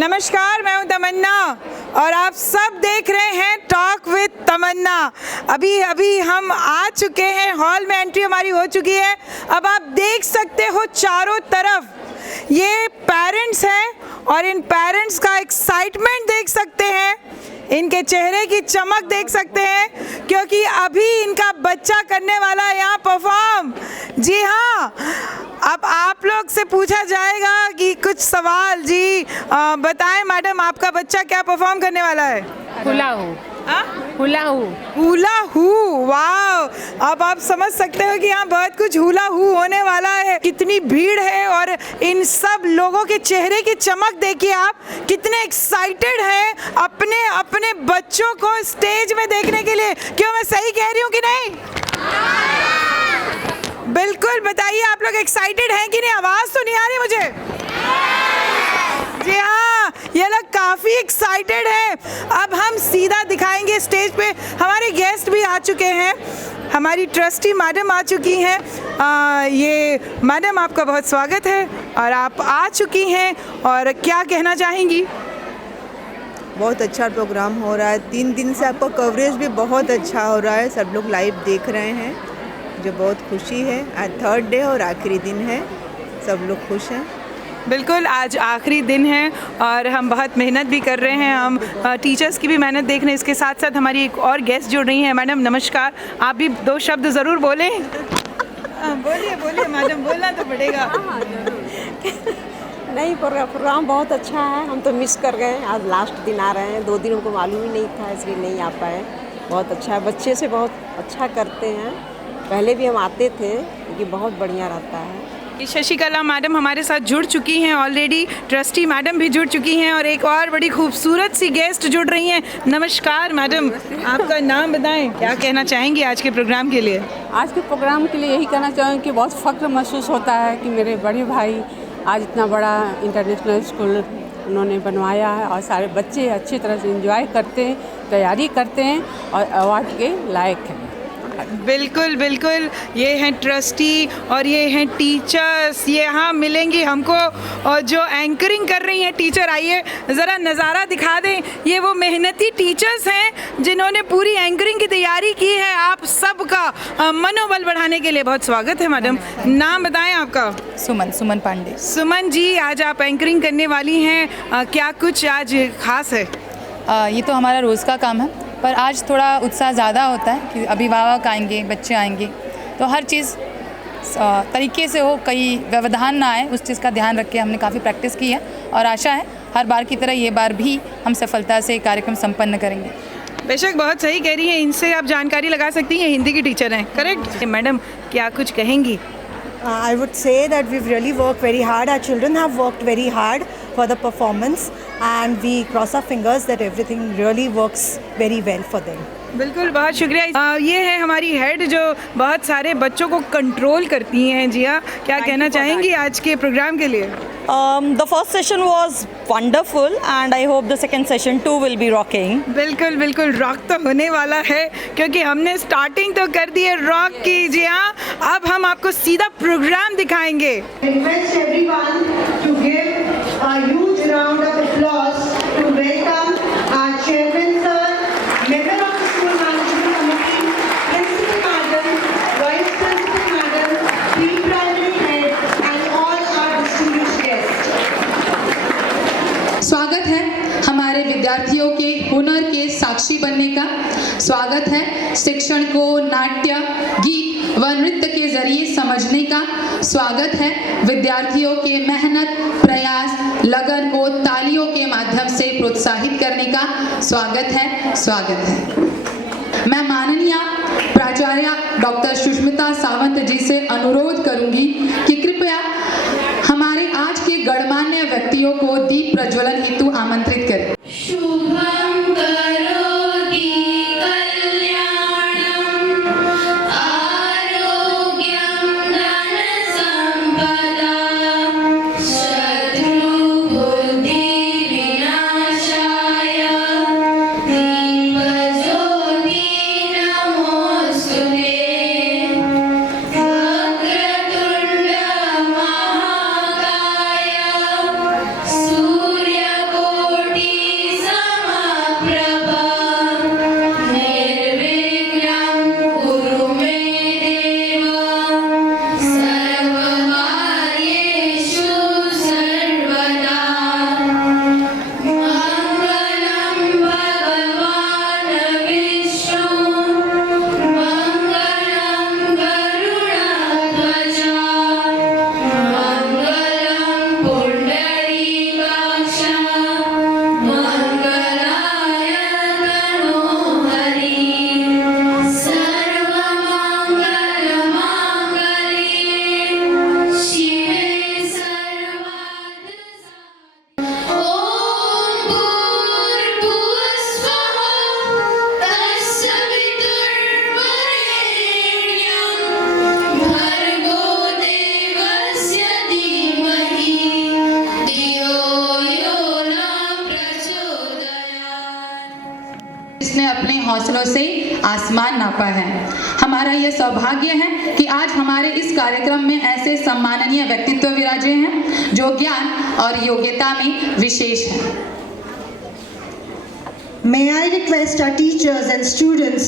नमस्कार, मैं हूं तमन्ना और आप सब देख रहे हैं टॉक विद तमन्ना। अभी हम आ चुके हैं, हॉल में एंट्री हमारी हो चुकी है। अब आप देख सकते हो चारों तरफ ये पेरेंट्स हैं और इन पेरेंट्स का एक्साइटमेंट देख सकते हैं, इनके चेहरे की चमक देख सकते हैं, क्योंकि अभी इनका बच्चा करने वाला है यहाँ परफॉर्म। जी हाँ, अब आप लोग से पूछा जाएगा कि कुछ सवाल। जी बताएं मैडम, आपका बच्चा क्या परफॉर्म करने वाला है? हुला हू। हुला हू। हुला हू, वाह! अब आप समझ सकते हो कि यहाँ बहुत कुछ हुला हू होने वाला है। कितनी भीड़ है और इन सब लोगों के चेहरे की चमक देखिए आप, कितने एक्साइटेड हैं अपने अपने बच्चों को स्टेज में देखने के लिए। क्यों, मैं सही कह रही हूँ कि नहीं? बिल्कुल, बताइए आप लोग एक्साइटेड हैं कि नहीं? आवाज़ तो नहीं आ रही मुझे। जी हाँ, ये लोग काफ़ी एक्साइटेड हैं। अब हम सीधा दिखाएंगे स्टेज पे, हमारे गेस्ट भी आ चुके हैं, हमारी ट्रस्टी मैडम आ चुकी हैं। ये मैडम, आपका बहुत स्वागत है और आप आ चुकी हैं और क्या कहना चाहेंगी? बहुत अच्छा प्रोग्राम हो रहा है, 3 दिन से आपका कवरेज भी बहुत अच्छा हो रहा है, सब लोग लाइव देख रहे हैं, जो बहुत खुशी है। आज 3rd डे और आखिरी दिन है, सब लोग खुश हैं। बिल्कुल, आज आखिरी दिन है और हम बहुत मेहनत भी कर रहे हैं, हम टीचर्स की भी मेहनत देख रहे हैं। इसके साथ साथ हमारी एक और गेस्ट जुड़ रही हैं। मैडम नमस्कार, आप भी 2 शब्द ज़रूर बोलें। बोलिए बोलिए मैडम, बोलना तो पड़ेगा। नहीं, प्रोग्राम बहुत अच्छा है, हम तो मिस कर गए। आज लास्ट दिन आ रहे हैं, 2 दिन उनको मालूम ही नहीं था, इसलिए नहीं आ पाए। बहुत अच्छा है, बच्चे से बहुत अच्छा करते हैं। पहले भी हम आते थे, लेकिन बहुत बढ़िया रहता है। शशिकला मैडम हमारे साथ जुड़ चुकी हैं ऑलरेडी, ट्रस्टी मैडम भी जुड़ चुकी हैं और एक और बड़ी खूबसूरत सी गेस्ट जुड़ रही हैं। नमस्कार मैडम, आपका नाम बताएं, क्या कहना चाहेंगी आज के प्रोग्राम के लिए? आज के प्रोग्राम के लिए यही कहना चाहूँगी कि बहुत फ़ख्र महसूस होता है कि मेरे बड़े भाई आज इतना बड़ा इंटरनेशनल स्कूल उन्होंने बनवाया है और सारे बच्चे अच्छी तरह से एंजॉय करते हैं, तैयारी करते हैं और अवार्ड के लायक हैं। बिल्कुल बिल्कुल, ये हैं ट्रस्टी और ये हैं टीचर्स, ये यहाँ मिलेंगी हमको। और जो एंकरिंग कर रही हैं टीचर, आइए ज़रा नज़ारा दिखा दें। ये वो मेहनती टीचर्स हैं जिन्होंने पूरी एंकरिंग की तैयारी की है। आप सबका मनोबल बढ़ाने के लिए बहुत स्वागत है मैडम। नाम बताएं आपका? सुमन पांडे। सुमन जी, आज आप एंकरिंग करने वाली हैं, क्या कुछ आज खास है? ये तो हमारा रोज़ का काम है, पर आज थोड़ा उत्साह ज़्यादा होता है कि अभिभावक आएंगे, बच्चे आएंगे, तो हर चीज़ तरीके से हो, कहीं व्यवधान ना आए, उस चीज़ का ध्यान रख के हमने काफ़ी प्रैक्टिस की है और आशा है हर बार की तरह ये बार भी हम सफलता से कार्यक्रम संपन्न करेंगे। बेशक, बहुत सही कह रही हैं, इनसे आप जानकारी लगा सकती हैं, हिंदी की टीचर हैं, करेक्ट? मैडम क्या कुछ कहेंगी? I would say that we've really worked very hard. Our children have worked very hard for the performance and we cross our fingers that everything really works very well for them. बिल्कुल, बहुत शुक्रिया। ये है हमारी हेड जो बहुत सारे बच्चों को कंट्रोल करती हैं। जी हाँ, क्या कहना चाहेंगी आज के प्रोग्राम के लिए? The first session was wonderful and I hope the second session too will be rocking. बिल्कुल बिल्कुल, रॉक तो होने वाला है क्योंकि हमने स्टार्टिंग तो कर दी है रॉक की। जी हाँ, अब हम आपको सीधा प्रोग्राम दिखाएंगे। Request everyone to give a huge round of applause to welcome our chairman sir, member of the school management committee, principal madam, vice principal madam, pre-primary head and all our distinguished guests. स्वागत है हमारे विद्यार्थियों के हुनर के साक्षी बनने का। स्वागत है शिक्षण को नाट्य, गीत व नृत्य के जरिए समझने का। स्वागत है विद्यार्थियों के मेहनत, प्रयास, लगन को तालियों के माध्यम से प्रोत्साहित करने का। स्वागत है, स्वागत है। मैं माननीय प्राचार्य डॉक्टर सुष्मिता सावंत जी से अनुरोध करूंगी कि कृपया हमारे आज के गणमान्य व्यक्तियों को दीप प्रज्वलन हेतु आमंत्रित करें। शुभम करोति कल्याणम आरोग्यम धन संपदा शत्रु बुद्धि विनाशाय दीपज्योति नमोस्तुते वक्रतुंड महाकाय सूर्यकोटि जिसने अपने हौसलों से आसमान नापा है। हमारा यह सौभाग्य है कि आज हमारे इस कार्यक्रम में ऐसे सम्माननीय व्यक्तित्व विराजे हैं जो ज्ञान और योग्यता में विशेष हैं। May I request our teachers and students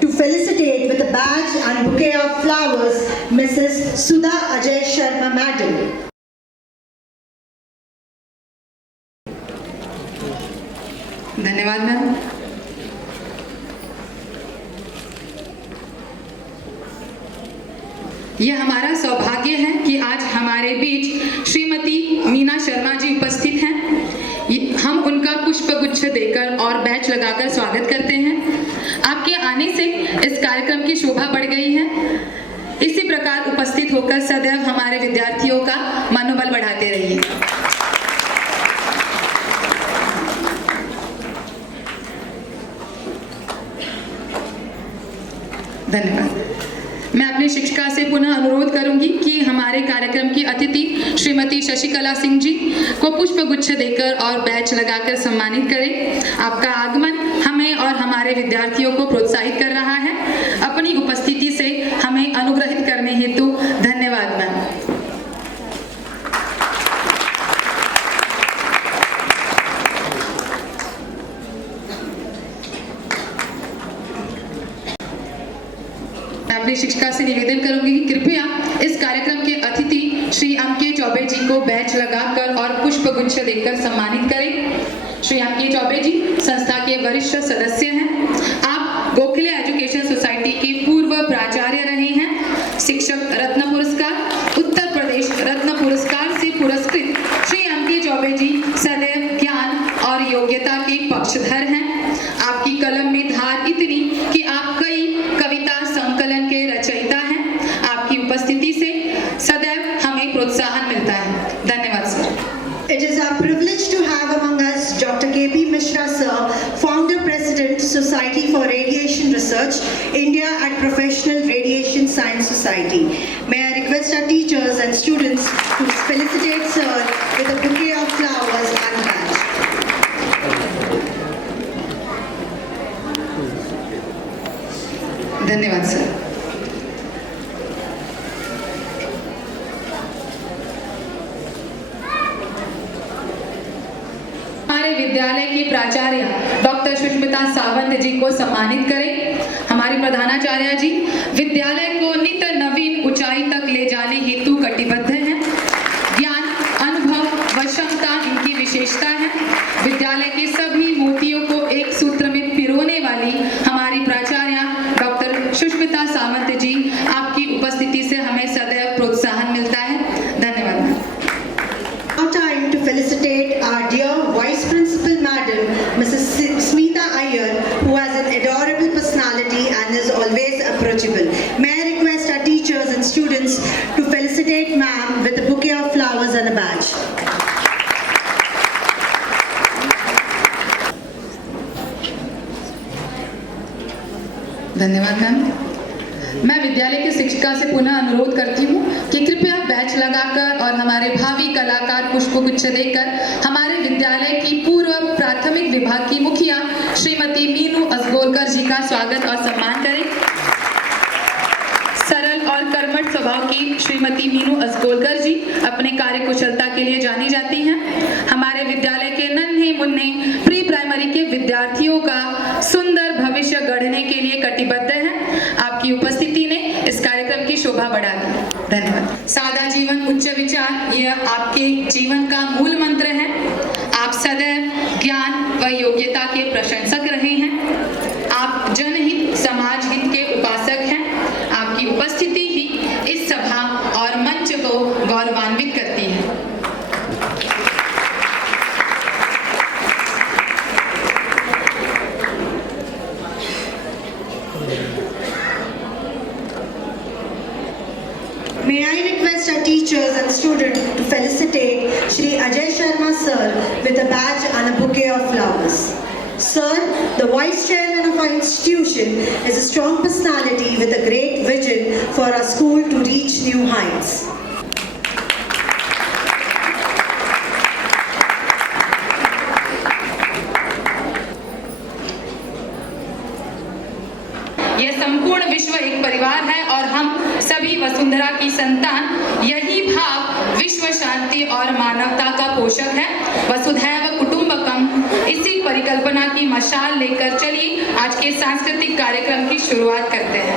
to felicitate with a badge and bouquet of flowers Mrs. Sudha Ajay Sharma Madam. धन्यवाद मैम। यह हमारा सौभाग्य है कि आज हमारे बीच श्रीमती मीना शर्मा जी उपस्थित हैं। हम उनका पुष्पगुच्छ देकर और बैच लगाकर स्वागत करते हैं। आपके आने से इस कार्यक्रम की शोभा बढ़ गई है। इसी प्रकार उपस्थित होकर सदैव हमारे विद्यार्थियों का मनोबल बढ़ाते रहिए। धन्यवाद। मैं अपनी शिक्षिका से पुनः अनुरोध करूंगी कि हमारे कार्यक्रम की अतिथि श्रीमती शशिकला सिंह जी को पुष्पगुच्छ देकर और बैच लगाकर सम्मानित करें। आपका आगमन हमें और हमारे विद्यार्थियों को प्रोत्साहित कर रहा है। अपनी उपस्थिति से हमें अनुग्रहित करने हेतु धन्यवाद मैम। अपनी शिक्षिका से निवेदन करूंगी कि कृपया इस कार्यक्रम के अतिथि श्री अंके चौबे जी को बैच लगाकर और पुष्पगुच्छ देकर सम्मानित करें। श्री अंके चौबे जी संस्था के वरिष्ठ सदस्य हैं। आप गोखले एजुकेशन सोसाइटी के पूर्व प्राचार्य रहे हैं। शिक्षक रत्न पुरस्कार, उत्तर प्रदेश रत्न पुरस्कार से पुरस्कृत श्री अंके चौबे जी सदैव ज्ञान और योग्यता के पक्षधर हैं। आपकी कलम में धार इतनी कि आप कई कविता संकलन के रचयिता हैं। आपकी उपस्थिति से सदैव हमें प्रोत्साहन मिलता है। धन्यवाद sir. It is our privilege to have among us Dr. K.P. Mishra sir, Founder President, Society for Radiation Research, India and Professional Radiation Science Society. May I request our teachers and students to felicitate sir with a bouquet of flowers and badge. धन्यवाद सर। हमारे विद्यालय की प्राचार्य डॉक्टर सुष्मिता सावंत जी को सम्मानित करें। हमारी प्रधानाचार्य जी विद्यालय को नित नवीन ऊंचाई तक ले जाने हेतु कटिबद्ध हैं। ज्ञान, अनुभव व क्षमता इनकी विशेषता है। विद्यालय के सभी मोतियों को एक सूत्र में पिरोने वाली हमारी प्राचार्य डॉक्टर सुष्मिता सावंत जी, आपकी उपस्थिति से हमें सदैव प्रोत्साहन मिलता है। धन्यवाद। Now time to felicitate our dear Vice Principal Madam, Mrs. Smita Iyer, who has an adorable personality and is always approachable. May I request our teachers and students to felicitate ma'am with a bouquet of flowers and a badge. धन्यवाद मैम। मैं विद्यालय की शिक्षिका से पुनः अनुरोध करती हूँ कि कृपया बैच लगाकर और हमारे भावी कलाकार पुष्पगुच्छ देकर हमारे विद्यालय की पूर्व प्राथमिक विभाग की मुखिया श्रीमती मीनू असगोलकर जी का स्वागत और सम्मान करें। सरल और कर्मठ स्वभाव की श्रीमती मीनू असगोलकर जी अपने कार्य कुशलता के लिए जानी जाती हैं। हमारे विद्यालय के नन्हे मुन्ने प्री प्राइमरी के विद्यार्थियों का सुंदर भविष्य गढ़ने के लिए कटिबद्ध हैं। आपकी उपस्थिति ने इस कार्यक्रम की शोभा बढ़ा दी। धन्यवाद। सादा जीवन उच्च विचार, यह आपके जीवन का मूल मंत्र है। आप सदैव ज्ञान व योग्यता के प्रशंसक रहे हैं। आप जनहित समाज हित के उपासक हैं। आपकी उपस्थिति ही इस सभा और मंच को गौरवान्वित करती है। May I request our teachers and students to felicitate Shri Ajay Sharma sir with a badge and a bouquet of flowers. Sir, the Vice Chairman of our institution, is a strong personality with a great vision for our school to reach new heights. मानवता का पोषक है। वसुधैव कुटुंबकम, इसी परिकल्पना की मशाल लेकर चलिए आज के सांस्कृतिक कार्यक्रम की शुरुआत करते हैं।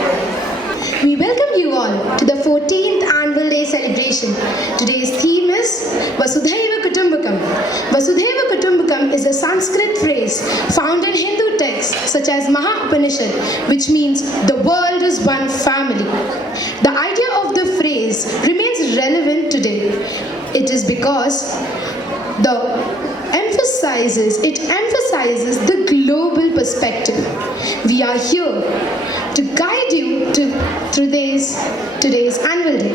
We welcome you all to the 14th Annual Day celebration. Today's theme is Vasudhaiva Kutumbakam. Vasudhaiva Kutumbakam is a Sanskrit phrase found in Hindu texts such as Maha Upanishad, which means the world is one family. The idea of the phrase remains relevant today. It is because it emphasizes the global perspective. We are here to guide you through today's annual day.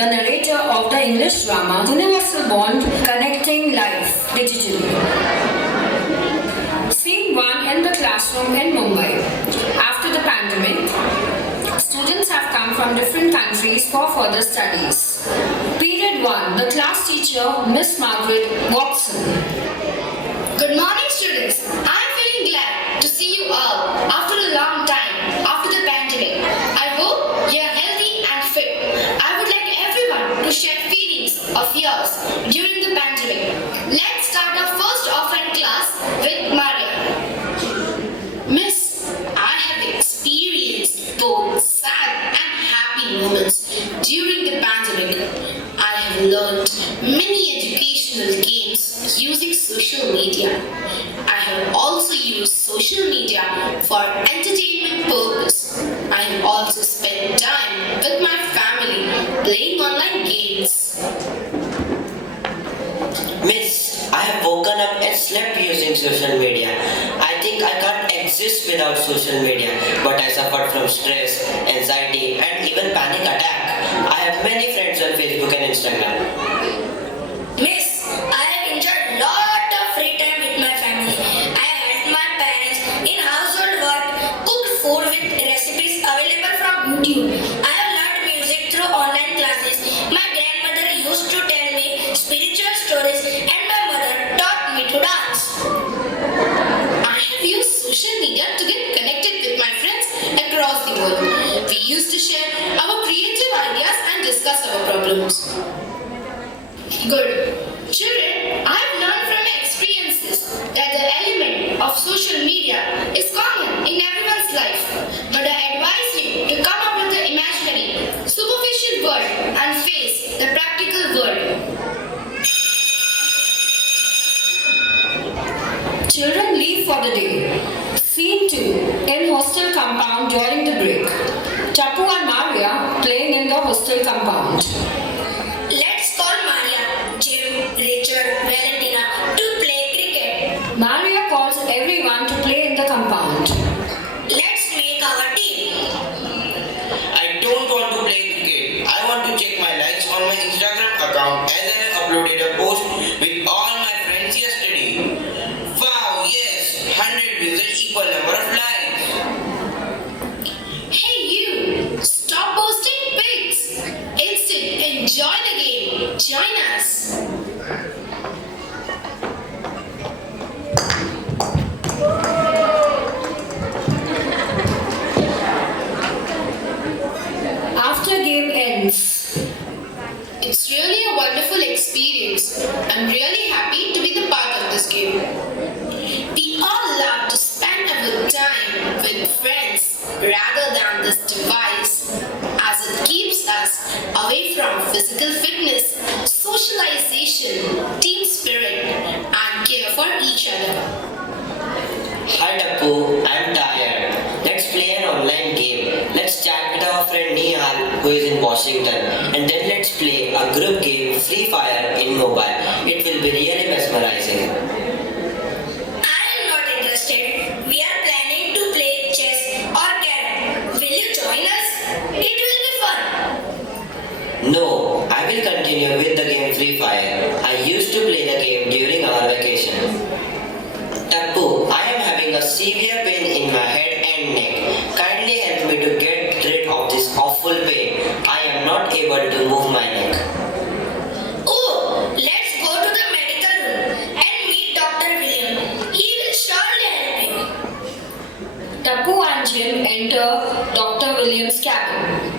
the narrator of the English drama Universal Bond Connecting Life Digitally. Scene 1 in the classroom in Mumbai. After the pandemic, students have come from different countries for further studies. Period 1, the class teacher, Miss Margaret Watson. Good morning, students. I am feeling glad to see you all after a long time, after the pandemic. I hope you are healthy and fit. I would like everyone to share feelings of yours during the pandemic. Let's start our first offline class with Maria. Miss, I have experienced both sad and happy moments during the pandemic. I have learned many educational games using social media. I have also used social media for entertainment purpose. I have also spent time with my family playing online games. Miss, I have woken up and slept using social media. I think I can't exist without social media, but I suffered from stress, anxiety and even panic attack. I have many friends on Facebook and Instagram. Miss, I have enjoyed a lot of free time with my family. I have helped my parents in household work, cooked food with recipes available from YouTube. I have learned music through online classes. My grandmother used to tell me spiritual stories and my mother taught me to dance. Good. Children, I have learned from my experiences that the element of social media is common in everyone's life. But I advise you to come up with the imaginary, superficial world and face the practical world. Children leave for the day. Scene 2. In hostel compound during the break. Chapu and Maria playing in the hostel compound. Let's call Maria, Jim, Richard, Valentina to play cricket. Maria calls everyone to play in the compound. Let's make our team. I don't want to play cricket. I want to check my likes on my Instagram account as I uploaded a post with all my friends yesterday. Wow, yes, 100 with the equal number of likes. Hey you! Stop posting pics! Instead, enjoy the game. Join us. After game ends. It's really a wonderful experience. I'm really happy to be the part of this game. We all love to spend our time with friends rather than this device, as it keeps us away from physical fitness, socialization, team spirit, and care for each other. Hi Tappu, I'm tired. Let's play an online game. Let's chat with our friend Nihal who is in Washington, and then let's play a group game Free Fire in mobile. It will be really mesmerizing. I am not interested. We are planning to play chess or carrom. Will you join us? It will be fun. No, I will continue with the game Free Fire. I used to play the game during our vacation. Tappu, I am having a severe pain in my head and neck. Kindly help me to get rid of this awful pain. I am not able to move my neck. Oh, let's go to the medical room and meet Dr. William. He will surely help you. Tapu and Jim enter Dr. Williams' cabin.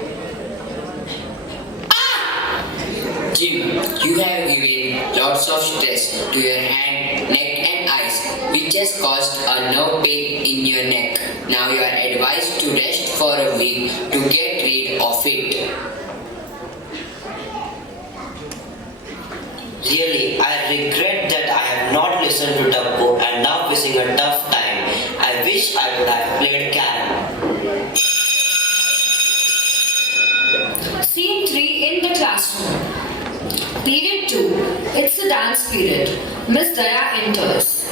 Jim, you have given lots of stress to your hand, neck and eyes, which has caused a nerve pain in your neck. Now you are advised to rest for a week to get rid of it. Really, I regret that I have not listened to Tappu and now facing a tough time. I wish I would have played carrom. Scene 3 in the classroom. Period 2. It's a dance period. Miss Daya enters.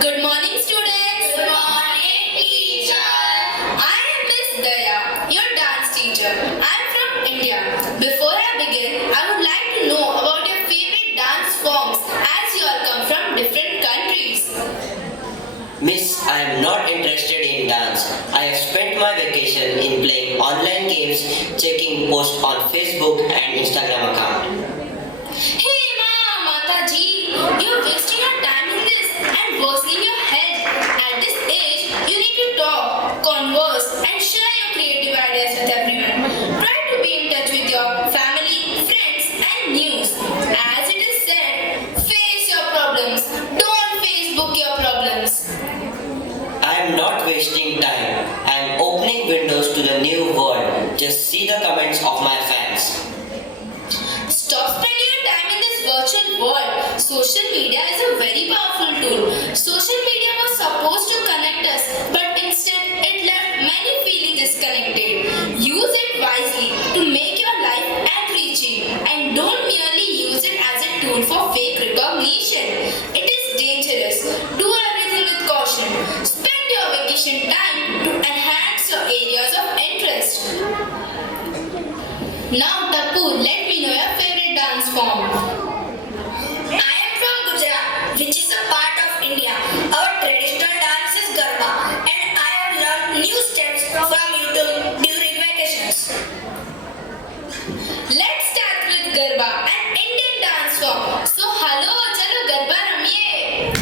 Good morning, students. Good morning, teacher. I am Miss Daya, your dance teacher. I am from India. Before I begin, I would like to know about your favorite dance forms, as you all come from different countries. Miss, I am not interested in dance. I have spent my vacation in playing online games, checking posts on Facebook and Instagram account. Hey Mataji, you're wasting your time in this and worsening your health. At this age, you need to talk, converse, and share your creative ideas with everyone. Try to be in touch with your family, friends, and news. As it is said, face your problems. Don't Facebook your problems. I am not wasting time. I am opening windows to the new world. Just see the comments of my fans. Stop spending your time in this virtual world. Social media is a very powerful tool. Social media was supposed to connect us, but instead it left many feeling disconnected. Use it wisely to make your life enriching, and don't merely use it as a tool for fake recognition. It is dangerous. Do everything with caution. Spend your vacation time to enhance your areas of interest. Now, Tappu, let me know your favorite dance form. I am from Gujarat, which is a part of India. Our traditional dance is Garba, and I have learned new steps from YouTube during vacations. Let's start with Garba, an Indian dance form. So, hello, chalo Garba ramiye.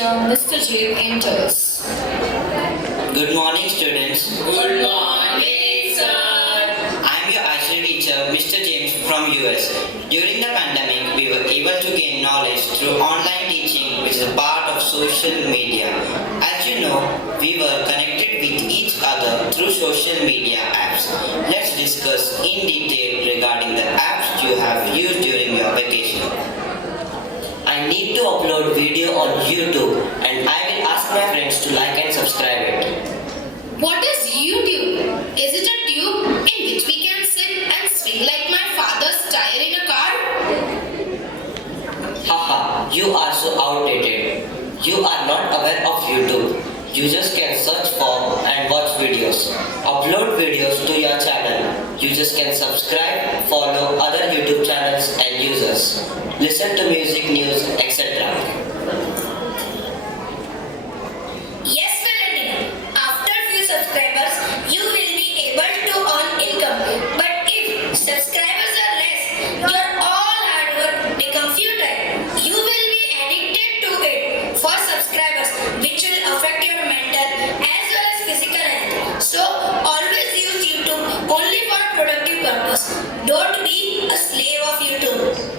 teacher, Mr. J, enters. Good morning, students. Good morning, sir. I am your ICT teacher, Mr. James from US. During the pandemic, we were able to gain knowledge through online teaching, which is a part of social media. As you know, we were connected with each other through social media apps. Let's discuss in detail regarding the apps you have used during your vacation. I need to upload video on YouTube and I will ask my friends to like and subscribe it. What is YouTube? Is it a tube in which we can sit and swing like my father's tire in a car? Haha, you are so outdated. You are not aware of YouTube. Users can search for and watch videos. Upload videos to your channel. Users can subscribe, follow other YouTube channels and users. Listen to music, news, etc. Yes, Melanie. After few subscribers, you will be able to earn income. But if subscribers are less, your all hard work become futile. You will be addicted to it for subscribers, which will affect your mental as well as physical health. So always use YouTube only for productive purpose. Don't be a slave of YouTube.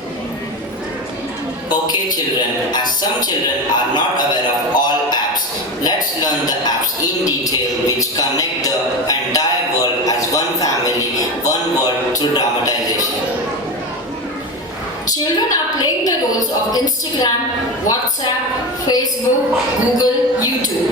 Okay children, as some children are not aware of all apps, let's learn the apps in detail which connect the entire world as one family, one world through dramatization. Children are playing the roles of Instagram, WhatsApp, Facebook, Google, YouTube.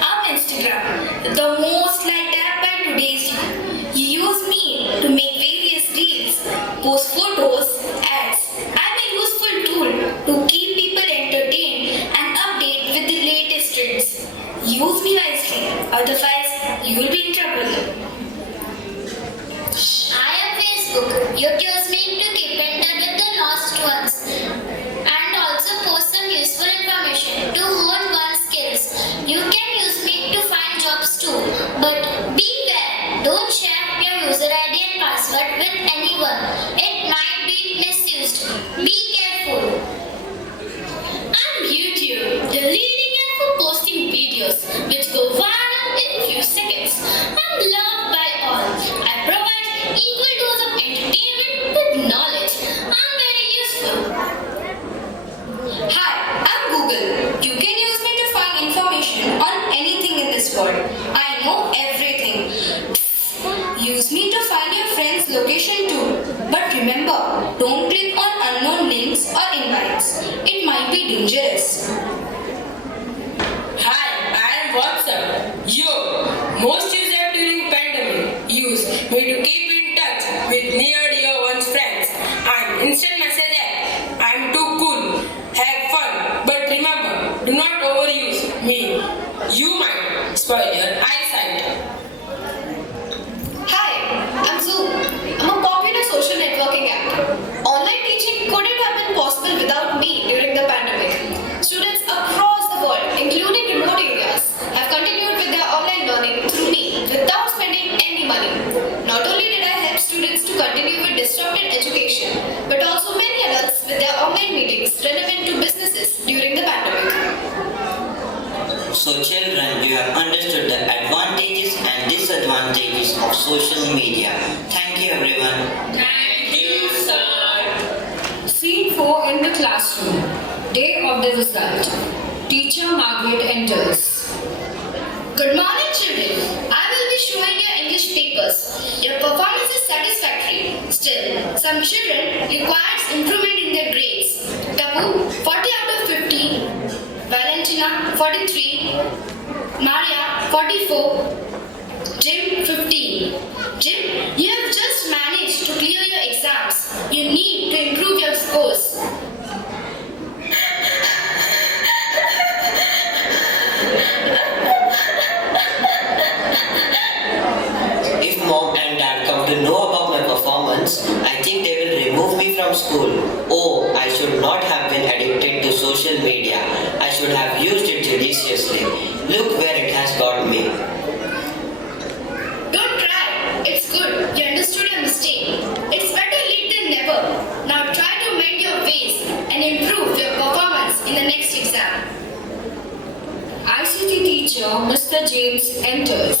I'm Instagram, the most liked app by today's youth. You use me to make various reels, post photos, ads. I'm a useful tool to keep people entertained and update with the latest trends. Use me wisely, otherwise you will be in trouble. I am Facebook. You use me to keep in touch with the lost ones and also post some useful information to hone one's skills. You can use me to find jobs too, but beware, don't share your user ID and password with anyone. It might be misused. Be careful. I'm YouTube, the leading app for posting videos which go viral in few seconds. I'm loved by all. I provide equal dose of entertainment with knowledge. I'm very useful. Hi, I'm Google. You can use me to find information on anything in this world. I know everything. Use me to find your friend's location too. But remember, don't click on unknown links or invites. It might be dangerous. Hi, I am WhatsApp. Yo, most use app during pandemic. Use me to keep in touch with near dear one's friends. And instant message app. I am too cool. Have fun, but remember, do not overuse me. You might spoil your eyesight. Hi, I'm Zoom. I'm a popular social networking app. Online teaching couldn't have been possible without me during the pandemic. Students across the world, including remote areas, have continued with their online learning through me without spending any money. Not only did I help students to continue with disrupted education, but also many adults with their online meetings relevant to businesses during the pandemic. So children, you have understood the advantages and disadvantages of social media. Thank you everyone. Thank you, sir. Scene 4 in the classroom. Day of the result. Teacher Margaret enters. Good morning, children. I will be showing your English papers. Your performance is satisfactory. Still, some children requires improvement in their grades. Tabu, 40 out of 50. Valentina, 43. Maria, 44. Jim, 15. Jim, you have just managed to clear your exams. You need to improve your scores. If mom and dad come to know about my performance, I think they will remove me from school. Oh, I should not have been addicted to social media. I should have used it judiciously. Look where it has got me. Don't cry. It's good. You understood your mistake. It's better late than never. Now try to mend your ways and improve your performance in the next stand. ICT teacher Mr. James enters.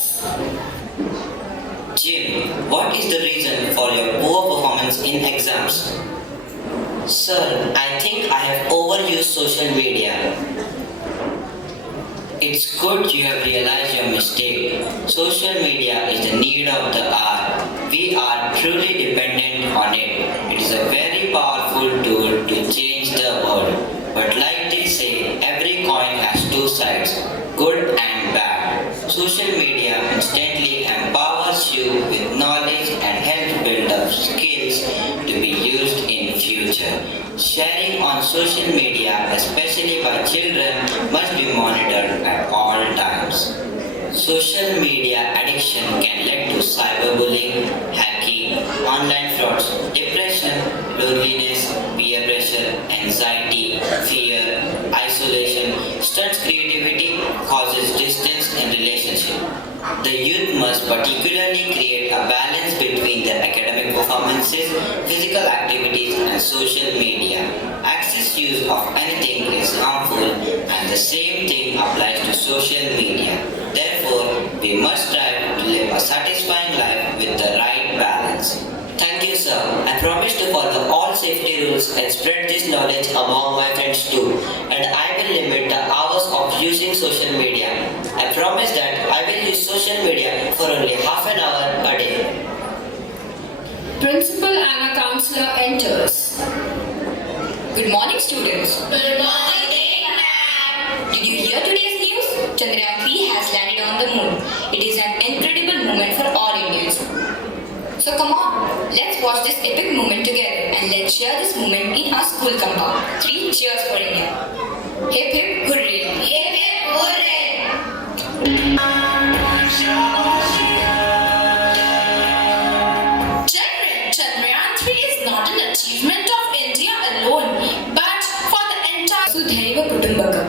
Jim, what is the reason for your poor performance in exams? Sir, I think I have overused social media. It's good you have realized your mistake. Social media is the need of the hour. We are truly dependent on it. It is a very powerful tool to change the world. But like they say, every coin has two sides, good and bad. Social media instantly empowers you with knowledge and helps build up skills to be used in future. Sharing on social media, especially by children, must be monitored at all times. Social media addiction can lead to cyberbullying, hacking, online frauds, depression, loneliness, peer pressure, anxiety, fear, isolation, stunts creativity, causes distance in relationship. The youth must particularly create a balance between their academic performances, physical activities, and social media. Excess use of anything is harmful, and the same thing applies to social media. Therefore, we must strive to live a satisfying life with the right balance. Thank you, sir. I promise to follow all safety rules and spread this knowledge among my friends too. And I will limit the hours of using social media. I promise that I will use social media for only half an hour a day. Principal and a counselor enters. Good morning, students. Good morning, ma'am. Did you hear today's news? Chandrayaan 3 has landed on the moon. It is an incredible moment for all Indians. So come on, let's watch this epic moment together and let's share this moment in our school compound. 3 cheers for India. Hip hip hooray. Hip hip hooray. Children, Chandrayaan 3 is not an achievement of India alone, but for the entire Vasudhaiva Kutumbakam.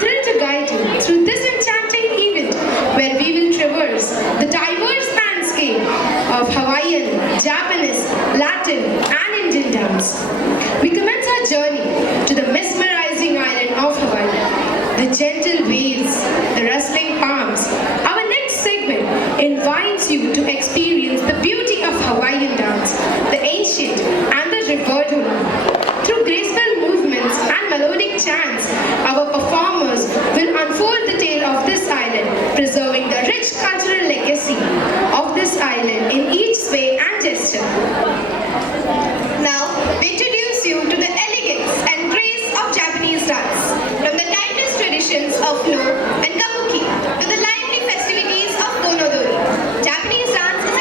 Thrilled to guide you through this enchanting event where we will traverse the diverse landscape of Hawaiian, Japanese, Latin and Indian dance. We commence our journey to the mesmerizing island of Hawaii, the gentle waves, the rustling palms. Our next segment invites you to experience the beauty of Hawaiian dance, the ancient and the revered hula. Through graceful movements and melodic chants, our performers will unfold the tale of this island, preserving the rich cultural legacy of this island in each sway and gesture. Now, we introduce you to the elegance and grace of Japanese dance. From the timeless traditions of Noh and Kabuki to the lively festivities of Bonodori, Japanese dance is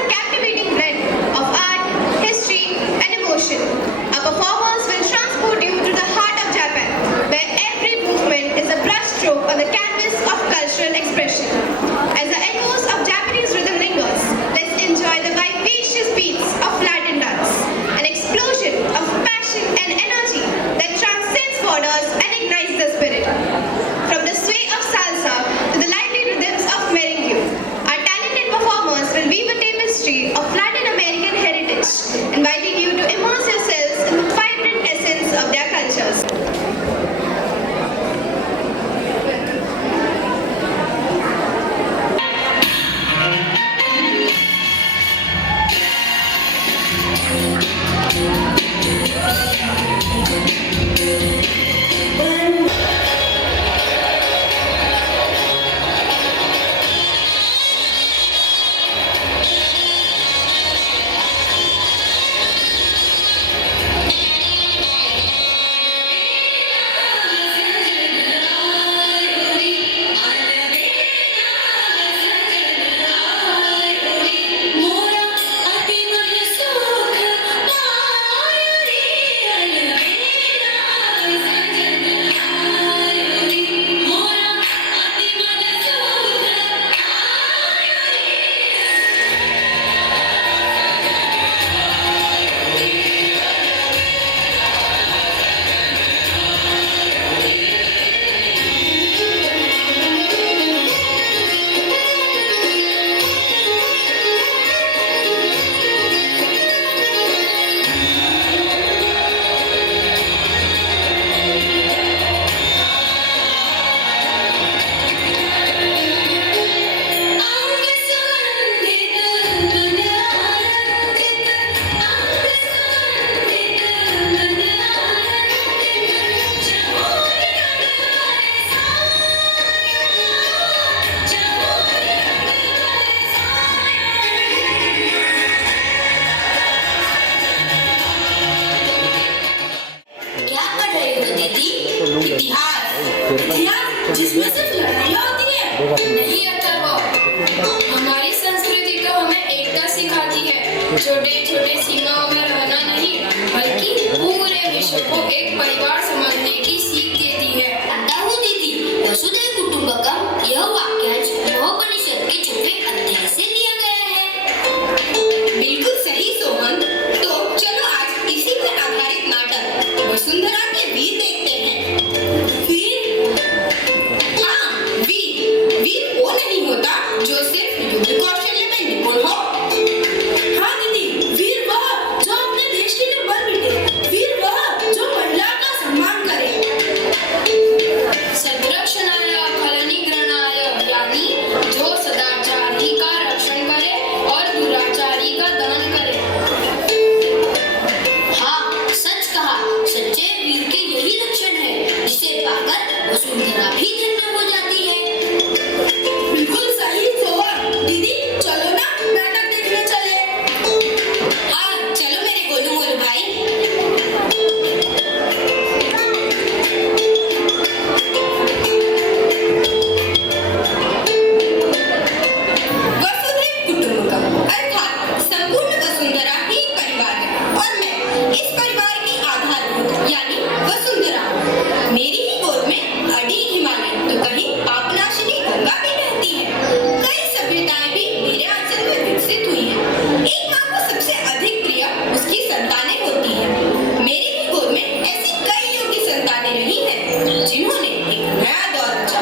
छोटे छोटे सीमाओं में रहना नहीं बल्कि पूरे विश्व को एक परिवार समझने की सीख देती है। दाऊ दीदी, वसुधैव कुटुंबकम यह वाक्यांश उपनिषद के 6वें अध्याय से लिया गया है। बिल्कुल सही सोहन। तो चलो आज इसी पर आधारित नाटक वसुंधरा के वीर देखते हैं। वीर? हाँ, वीर वो नहीं होता जो सिर्फ युद्ध कौशल्य में निपुण हो। हाँ दीदी, वीर वह जो अपने देश के लिए बल बिटे, वीर वह जो महिला का सम्मान करे। सद्रक्षणाय खलनिग्रहणाय, यानी जो सदाचारी का रक्षण करे और दुराचारी का दमन करे। हाँ, सच कहा। सच्चे वीर के यही लक्षण है जिसे पाकर वसुंधरा भी धन्य हो जाती है। बिल्कुल सही सोहन। दीदी चलो ना नाटक देखने चले। हाँ चलो मेरे गोलू मोलू भाई। वसुधैव कुटुंबकम अर्थात संपूर्ण वसुंधरा ही एक परिवार है और मैं इस परिवार की आधारभूत यानी वसुंधरा। मेरी ही गोद में अडी हिमालय तो कहीं पापनाशिनी गंगा भी बहती है। कई सभ्यताएं भी मेरे आंचल में विकसित हुई हैं। एक माँ को सबसे अधिक प्रिय उसकी संतानें होती हैं। मेरी भी गोद में ऐसी कई योग्य संतानें रही हैं जिन्होंने एक नया दौर रचा।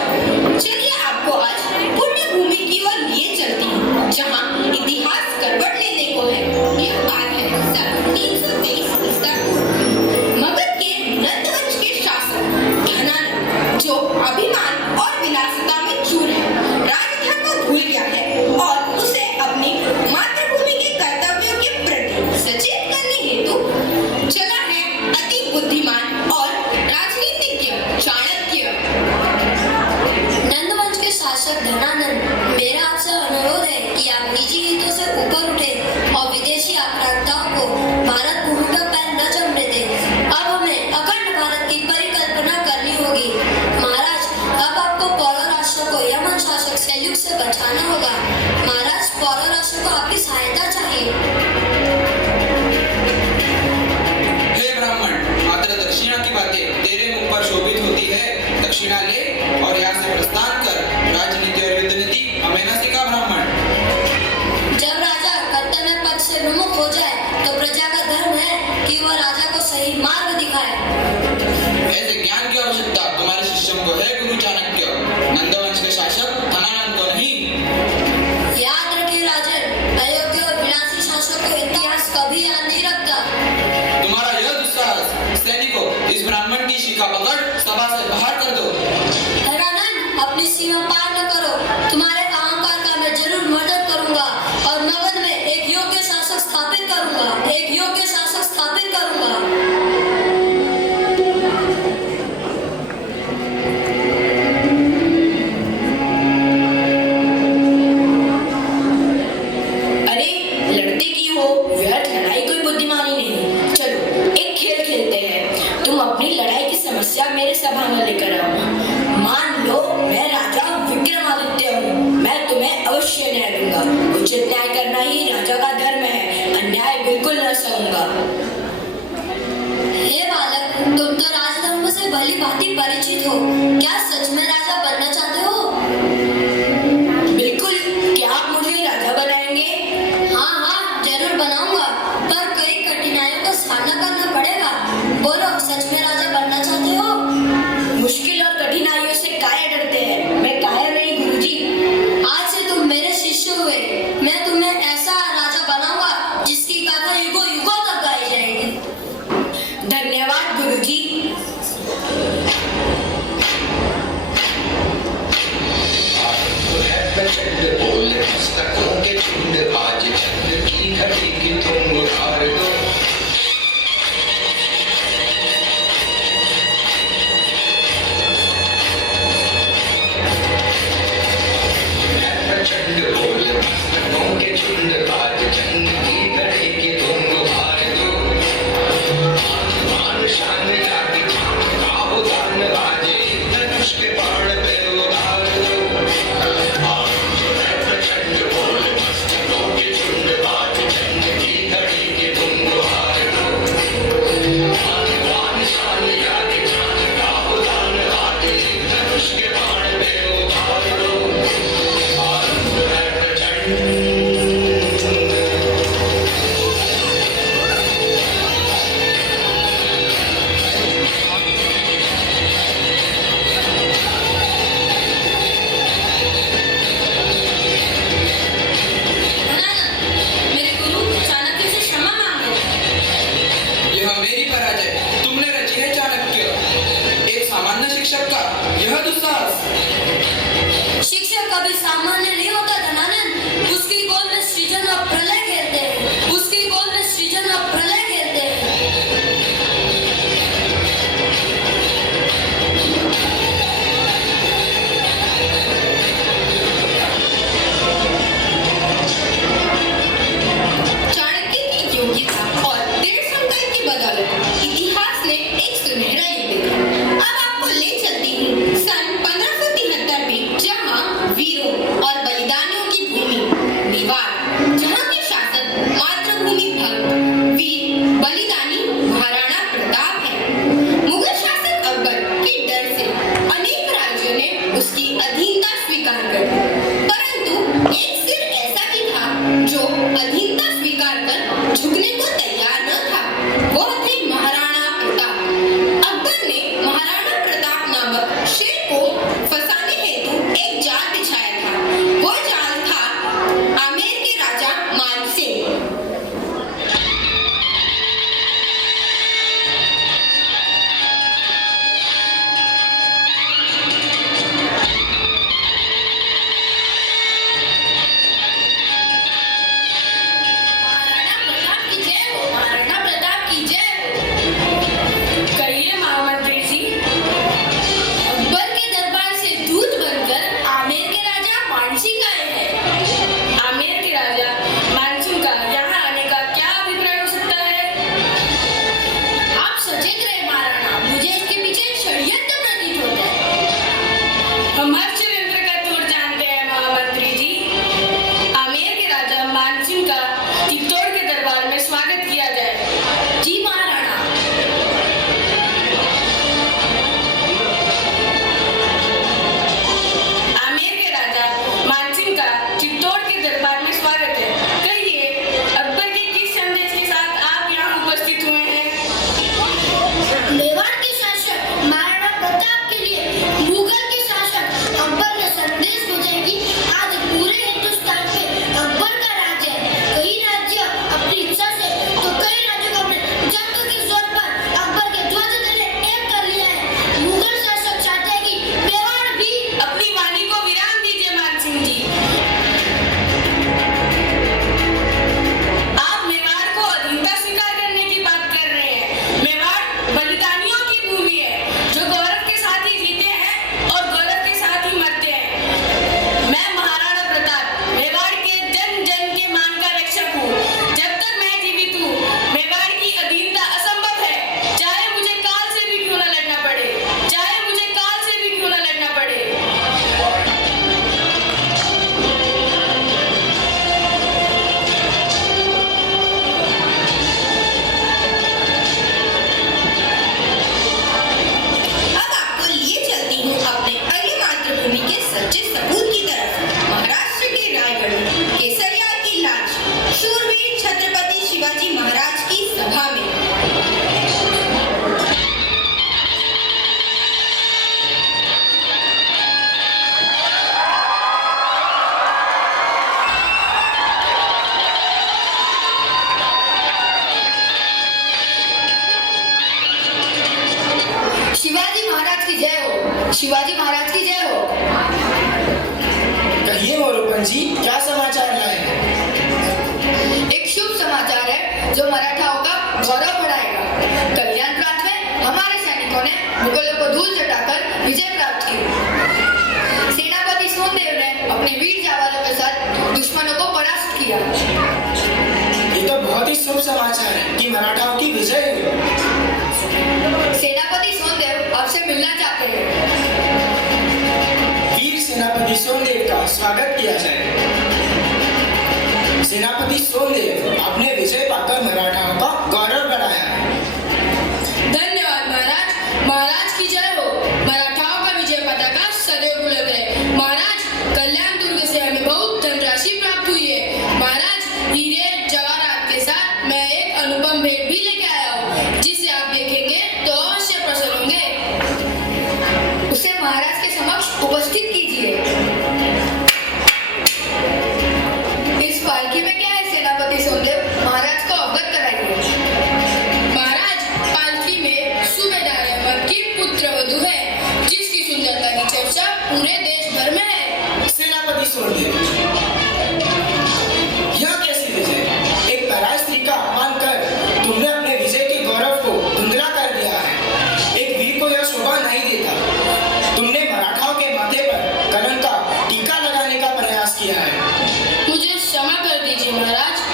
चलिए आपको आज पुण्य भूमि की ओर लिए चलती हूँ जहाँ इतिहास करवट लेने को है। यह बात है सन 323 ईसा पूर्व। मगध के नंदवंश के शासक धनानंद, जो अभिमान और विलासिता में चूर है, राजधर्म को भूल गया है और उसे अपनी मातृभूमि के कर्तव्यों के प्रति सचेत करने हेतु चला है अति बुद्धिमान और राजनीतिज्ञ चाणक्य। नंदवंश के शासक धनानंद, मेरा आपसे अनुरोध है कि आप निजी हितों से ऊपर उठे और विदेशी आक्रांताओं को भारत भूमि पर पैर न जमने दें। अब हमें अखंड भारत की परिकल्पना करनी होगी। महाराज, अब आपको पौरव राष्ट्र को यमन शासक सेल्यूक से बचाना होगा। महाराज, पौरव राष्ट्र को आपकी सहायता चाहिए। हे ब्राह्मण, मात्र दक्षिणा की बातें तेरे मुख पर शोभित होती है। दक्षिणा ले और यहाँ से प्रस्थान कर। राजनीति और युद्ध नीति हमें न सिखा ब्राह्मण। जब राजा कर्तव्य पद से विमुख हो जाए तो प्रजा का धर्म है कि वह राजा को सही मार्ग दिखाए। ऐसे ज्ञान की आवश्यकता तुम्हारे शिष्यों को है गुरु चाणक्य, नंदवंश के शासक धनानंद को नहीं। याद रखिए राजन, अयोग्य और विनाशी शासक को इतिहास कभी याद नहीं रखता। तुम्हारा यह दुस्साहस, सैनिकों इस ब्राह्मण की शिखा पकड़ सभा से बाहर कर दो। धनानंद, अपनी सीमा पार न करो। तुम्हारे अहंकार का मैं जरूर मदद करूंगा और मगध में एक योग्य शासक स्थापित करूंगा। अरे लड़ते की हो, व्यर्थ लड़ाई कोई बुद्धिमानी नहीं। चलो एक खेल खेलते हैं। तुम अपनी लड़ाई की समस्या मेरे सभा में लेकर आओ। मान लो मैं राजा विक्रमादित्य हूँ। मैं तुम्हें अवश्य न्याय दूंगा। उचित न्याय करना ही राजा का धर्म है। अन्याय बिल्कुल न सहूंगा। हे बालक, तुम तो राजधर्म से भली भांति परिचित हो। क्या सच में राजा बनना चाहते हो? बिल्कुल। क्या आप मुझे राजा बनाएंगे? हाँ, जरूर बनाऊंगा, पर कई कठिनाइयों का सामना करना पड़ेगा। बोलो, सच में राजा बनना चाहते हो? मुश्किल और कठिनाइयों से काहे डरते हैं? मैं कायर नहीं गुरुजी। आज से तुम मेरे शिष्य हुए। मैं तुम्हें ऐसा राजा बनाऊंगा जिसकी गाथा युगों युगों तक गाई जाएगी। धन्यवाद गुरुजी। शुभ समाचार है कि मराठाओं की विजय हुई। सेनापति सोनदेव आपसे मिलना चाहते हैं। वीर सेनापति सोनदेव का स्वागत किया जाए। सेनापति सोनदेव, आपने विजय पाकर मराठाओं का गौरव बढ़ाया है। धन्यवाद महाराज। महाराज की जय हो। मराठाओं का विजय पताका सदैव बुलंद रहे। महाराज, कल्याण दुर्ग से हमें बहुत धनराशि प्राप्त हुई है। महाराज, हीरे जवाहरात के साथ मैं एक अनुपम भेंट भी लेके आया हूँ, जिसे आप देखेंगे तो अवश्य प्रसन्न होंगे। उसे महाराज के समक्ष उपस्थित कीजिए। इस पालकी में क्या है सेनापति सोनदेव? महाराज को अवगत कराइए। महाराज, पालकी में सूबेदार अहमद की पुत्र वधू है, जिसकी सुंदरता की चर्चा पूरे देश भर में है। सेनापति सोनदेव, यह कैसी विजय? एक पराय स्त्री का अपमान कर तुमने अपने विजय के गौरव को धुंधला कर दिया है। एक वीर को यह शोभा नहीं देता। तुमने मराठाओं के माथे पर कलंक का टीका लगाने का प्रयास किया है। मुझे क्षमा कर दीजिए महाराज।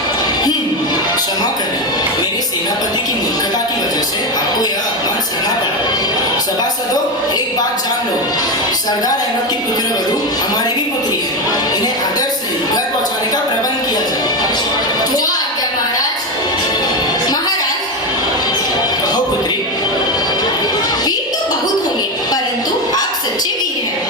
क्षमा करें। मेरे सेनापति की मूर्खता की वजह से आपको यह अपमान सहना पड़ा। सभासदों, एक बात जान लो, सरदार अहमद की पुत्र वधू हमारी भी पुत्री है। इन्हें आदर से घर पहुंचाने का प्रबंध किया जाए। जो आज्ञा महाराज। महाराज, कहो पुत्री। वीर तो बहुत होंगे, परंतु आप सच्चे वीर हैं।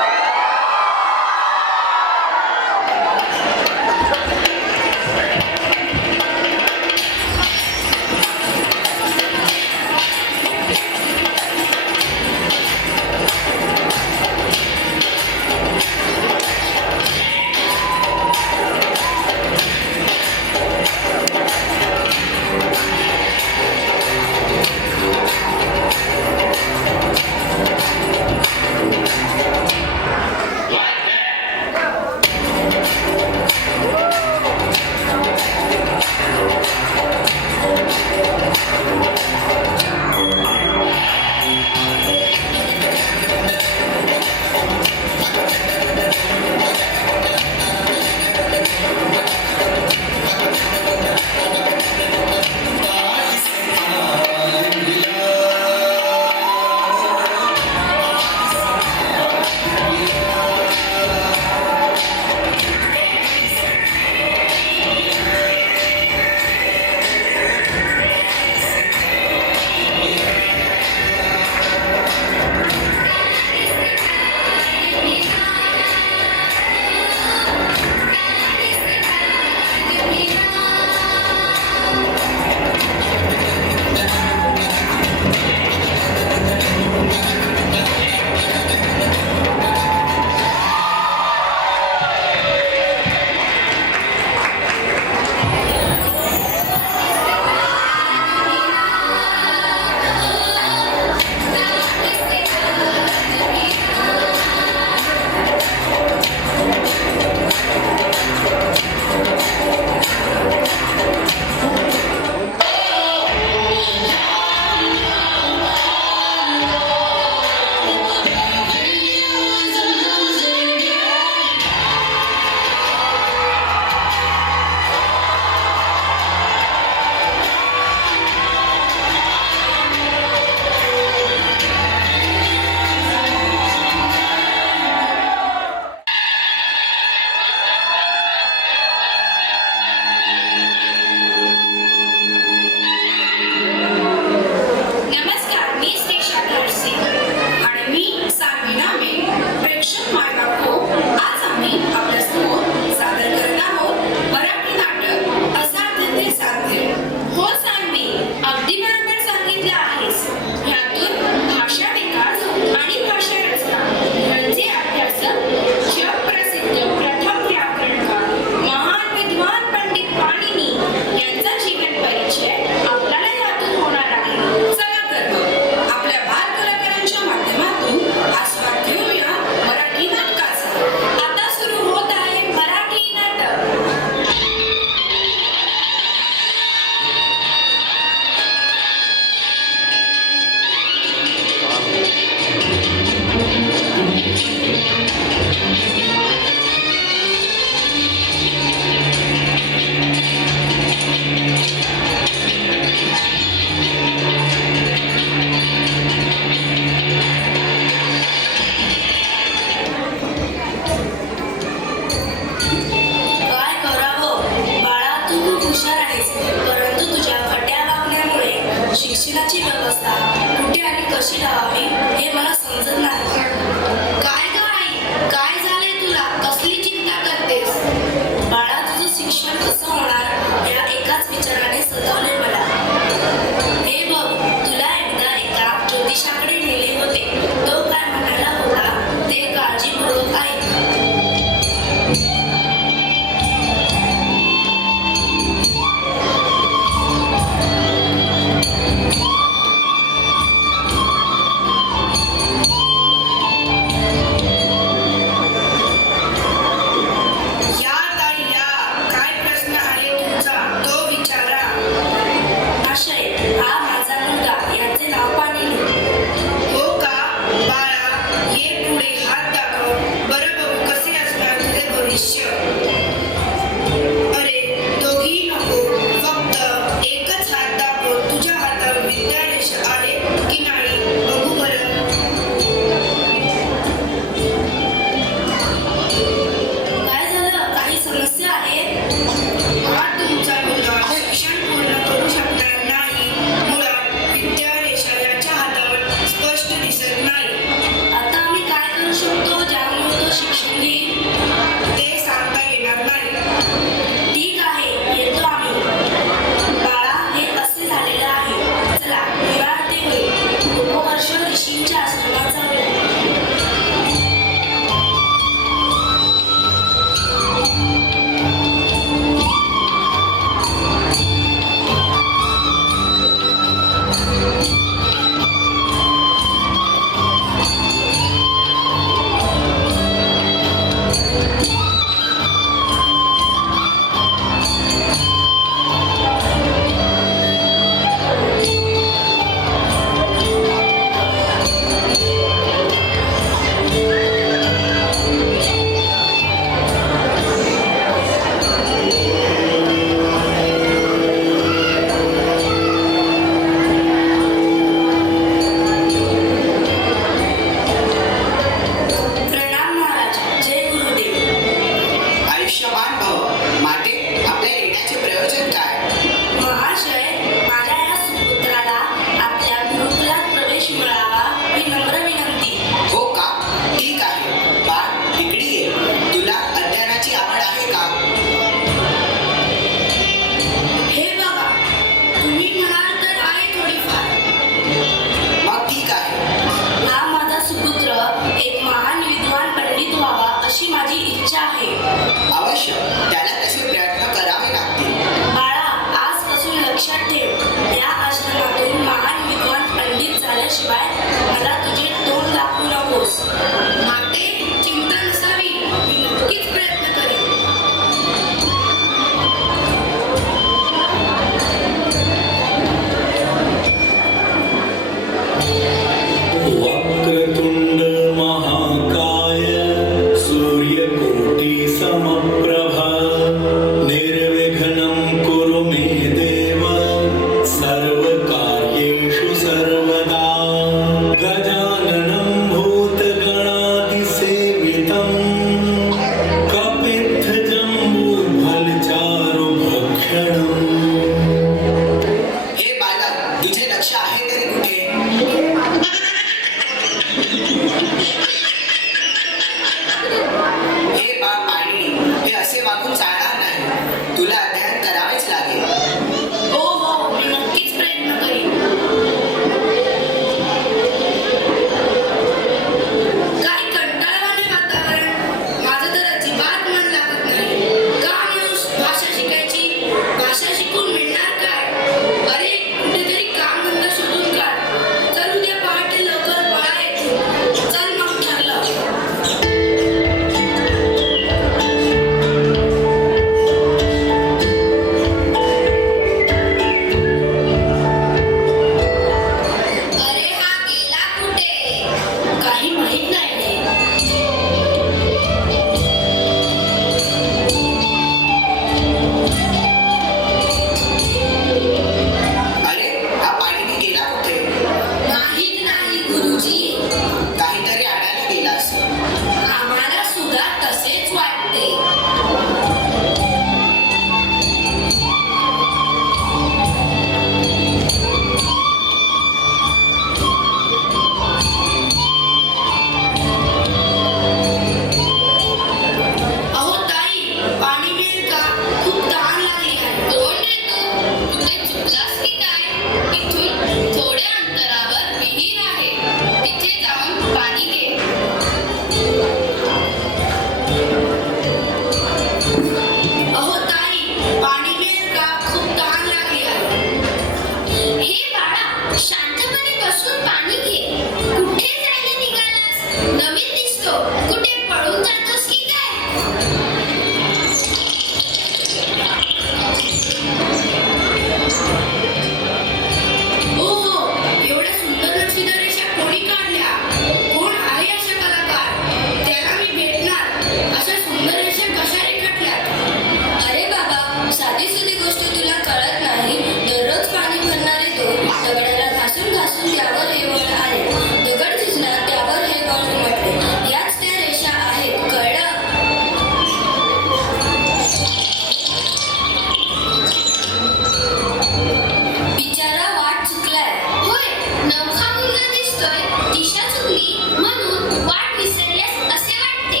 असे वाटते.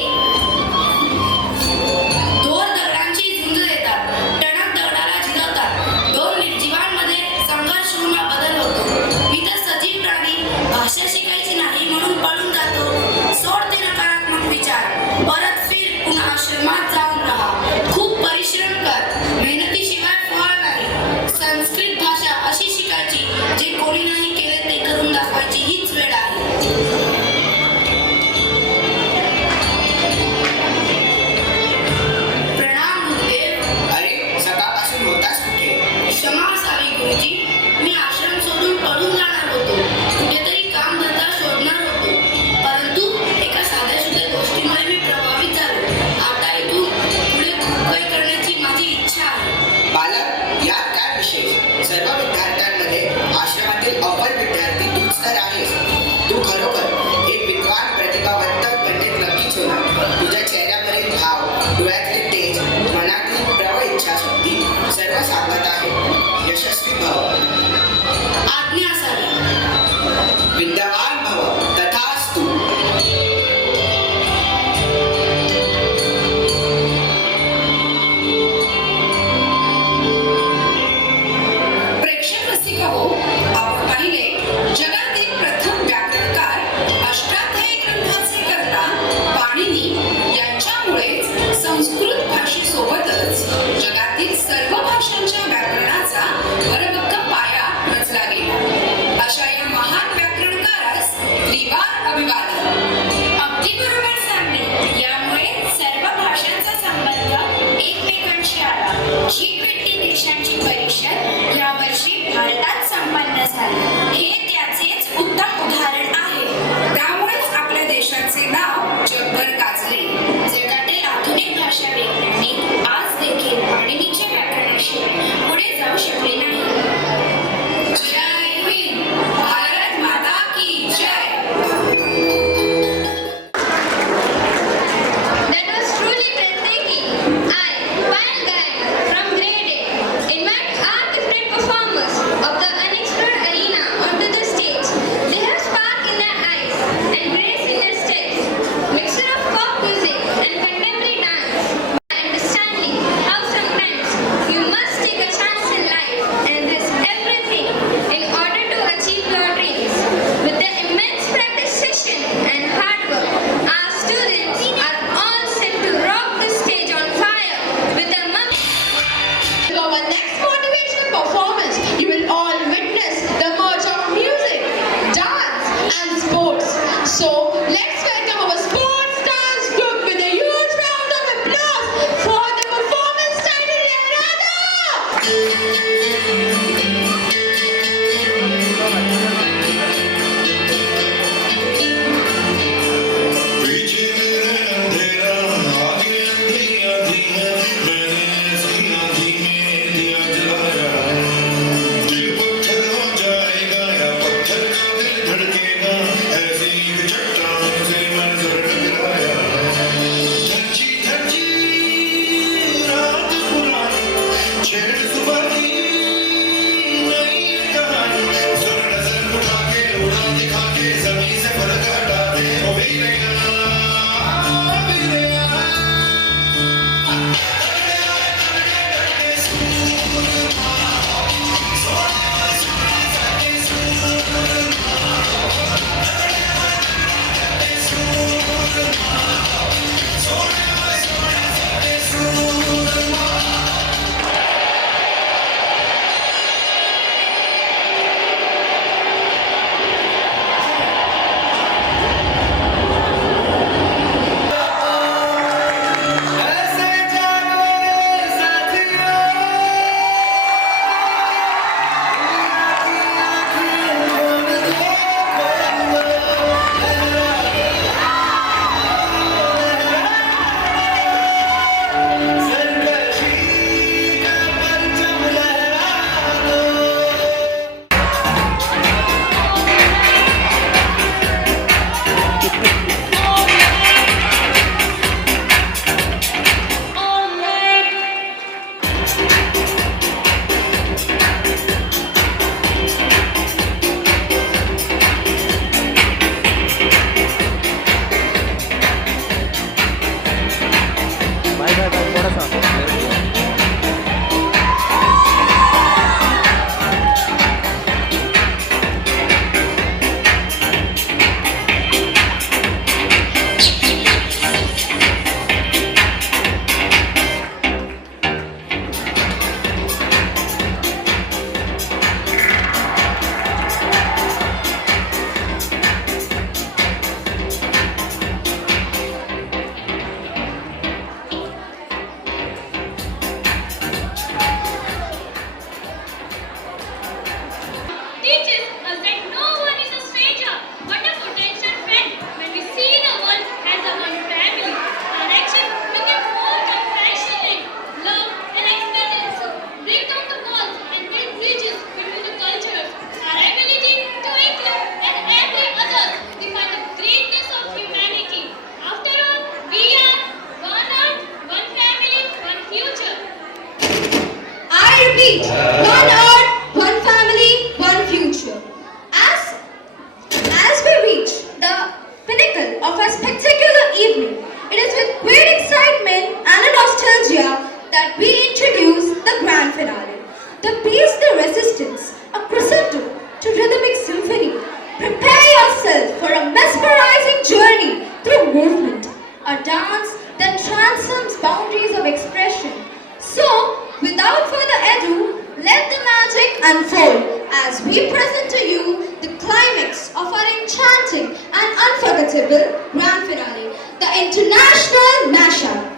दोर दगडांची झुंज देतात, टणक दगडाला झिजवतात. दोन निर्जीवांमध्ये संघर्ष होऊन बदल होतो. मी तर सजीव प्राणी भाषा शिकायची नाही म्हणून पळून जातो. सोड ते नकारात्मक विचार, परत फिर पुन्हा आश्रमात जाऊन राहा. खूप परिश्रम कर, मेहनतीशिवाय फळ नाही. संस्कृत भाषा अशी शिकायची जे कोणी नाही केले ते करून दाखवायची हीच वेळ आहे. प्रणाम गुरुदेव. अरे सकाळपासून होतास कुठे? क्षमा असावी गुरुजी, मी आश्रम सोडून पळून जाणार होतो. कुठेतरी काम धंदा शोधणार होतो, परंतु एका साध्यासुध्या गोष्टीमुळे मी प्रभावित झालो. आता इथून पुढे खूप काही करण्याची माझी इच्छा आहे. बालक, यात काय विशेष? सर्व विद्यार्थ्यांमध्ये आश्रमातील अव्वल विद्यार्थी तूच तर आहेस. तू खरोखर एक विद्वान प्रतिभावंत पंडित नक्कीच होणार. तुझ्या चेहऱ्यावरील भाव, डोळ्यातले तेज, मनातली प्रबळ इच्छाशक्ती सर्व सांगत आहे. यशस्वी भव. आज्ञा असावी. विद्यावान भव. तथास्तु. प्रेक्षक रसिक हो, आपण पाहिले जगातील प्रथम व्याकरणकार अष्टाध्यायी ग्रंथाचे करता पाणिनी यांच्यामुळेच संस्कृत भाषेसोबतच जगातील सर्व भाषांच्या व्याकरणाचा भरभक्कम पाया रचला गेला. अशा या महान व्याकरणकारास त्रिवार अभिवादन. अगदी बरोबर सांगणे. यामुळे सर्व भाषांचा संबंध एकमेकांशी आला. G20 देशांची परिषद यावर्षी भारतात संपन्न झाली. हे त्याचेच उत्तम उदाहरण आहे. त्यामुळेच आपल्या देशाचे नाव जगभर गाजले. जगातील आधुनिक भाषा विज्ञानी आज देखील पाणिनीच्या व्याकरणाशिवाय One earth, one family, one future. As we reach the pinnacle of a spectacular evening, it is with great excitement and a nostalgia that we introduce the grand finale. The piece De Resistance, a crescendo to rhythmic symphony. Prepare yourself for a mesmerizing journey through movement, a dance that transcends boundaries of expression. So, without further ado, let the magic unfold as we present to you the climax of our enchanting and unforgettable grand finale, the International Mashup.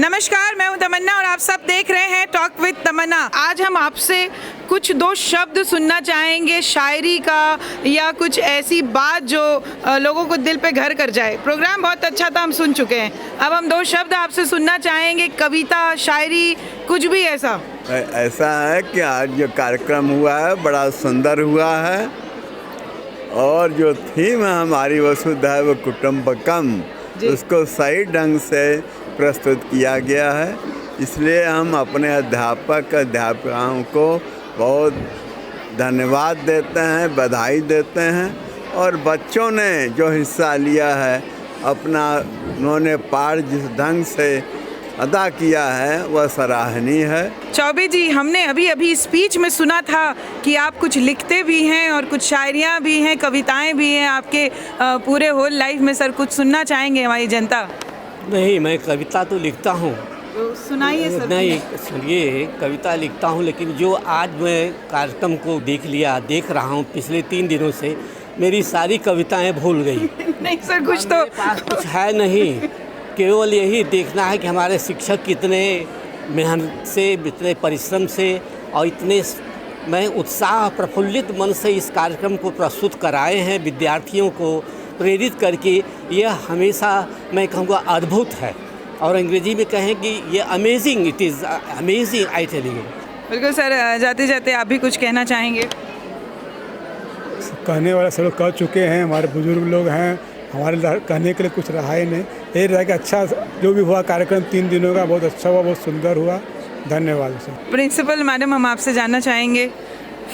नमस्कार, मैं हूं तमन्ना और आप सब देख रहे हैं talk with तमन्ना। आज हम आपसे कुछ दो शब्द सुनना चाहेंगे शायरी का या कुछ ऐसी बात जो लोगों को दिल पे घर कर जाए। प्रोग्राम बहुत अच्छा था, हम सुन चुके हैं। अब हम दो शब्द आपसे सुनना चाहेंगे, कविता, शायरी, कुछ भी ऐसा। ऐसा है कि आज जो कार्यक्रम हुआ है बड़ा सुंदर हुआ है और जो थीम है हमारी वसुधैव कुटुंबकम, उसको सही ढंग से प्रस्तुत किया गया है। इसलिए हम अपने अध्यापकों को बहुत धन्यवाद देते हैं, बधाई देते हैं। और बच्चों ने जो हिस्सा लिया है अपना, उन्होंने पाठ जिस ढंग से अदा किया है वह सराहनीय है। चौबे जी, हमने अभी अभी स्पीच में सुना था कि आप कुछ लिखते भी हैं और कुछ शायरियाँ भी हैं, कविताएं भी हैं आपके पूरे होल लाइफ में। सर, कुछ सुनना चाहेंगे हमारी जनता? नहीं, मैं कविता तो लिखता हूँ। तो सुनाइए सर। नहीं, सुनिए, कविता लिखता हूँ, लेकिन जो आज मैं कार्यक्रम को देख रहा हूँ पिछले 3 दिनों से, मेरी सारी कविताएं भूल गई। नहीं सर, कुछ तो कुछ है नहीं, केवल यही देखना है कि हमारे शिक्षक कितने मेहनत से, इतने परिश्रम से और इतने मैं उत्साह प्रफुल्लित मन से इस कार्यक्रम को प्रस्तुत कराए हैं, विद्यार्थियों को प्रेरित करके। यह हमेशा मैं कहूँगा अद्भुत है, और अंग्रेजी में कहें कि ये amazing, it is amazing, I tell you. बिल्कुल सर, जाते जाते आप भी कुछ कहना चाहेंगे? कहने वाले सब लोग कह चुके हैं, हमारे बुजुर्ग लोग हैं, हमारे कहने के लिए कुछ रहा ही नहीं। ये रहा कि अच्छा जो भी हुआ कार्यक्रम 3 दिनों का बहुत अच्छा हुआ, बहुत सुंदर हुआ। धन्यवाद सर। प्रिंसिपल मैडम, हम आपसे जानना चाहेंगे,